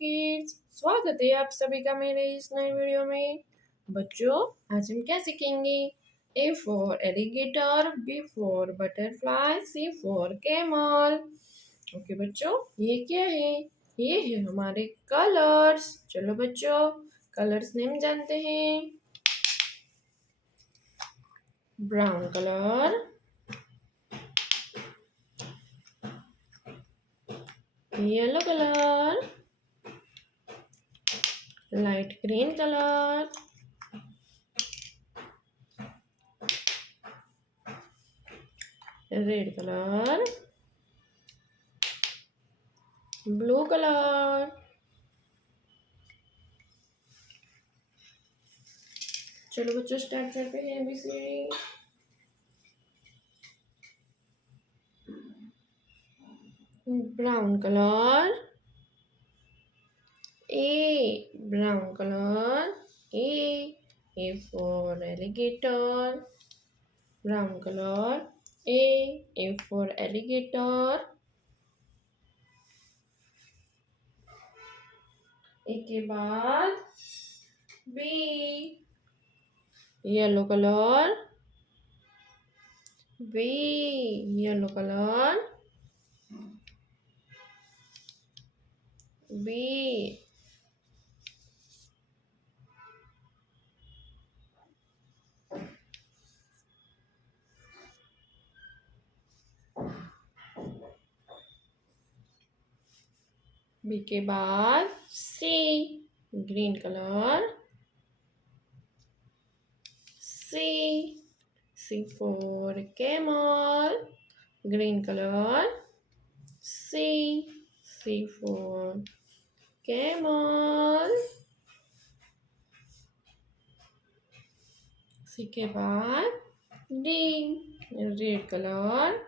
Kids, स्वागत है आप सभी का मेरे इस नए वीडियो में। बच्चों, आज हम क्या सीखेंगे? A for alligator, B for butterfly, C for camel. Okay बच्चों, ये क्या है? ये है हमारे कलर्स। चलो बच्चों, कलर्स नेम जानते हैं। Brown colour, yellow colour, light green colour, red colour, blue colour. चलो बच्चों, स्टार्ट करते हैं A B C D. Brown colour, A, brown color, A for alligator, brown color, A for alligator, A के बाद B, yellow color, B, yellow color, B, B के बाद C, green color, C, C for camel, green color, C for camel, C के बाद D, red colour,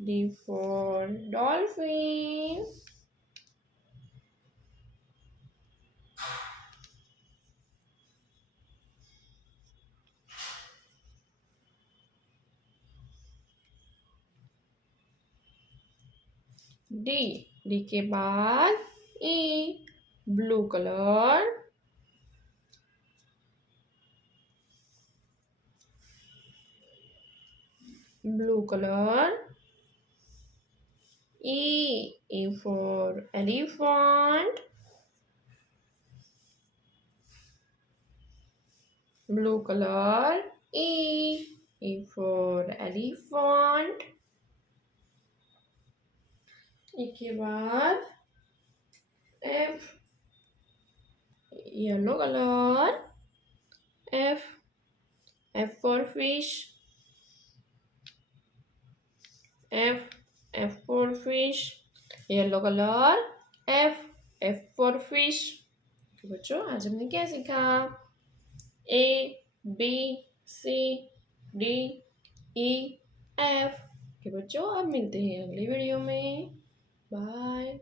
D for dolphin, D के बाद E, blue colour, blue colour, E for elephant, blue color, E for elephant, E के बाद F, yellow color, F for fish, F for fish, yellow color, F for fish। तो बच्चों, आज हमने क्या सीखा? A, B, C, D, E, F। के बच्चों, अब मिलते हैं अगली वीडियो में। बाय।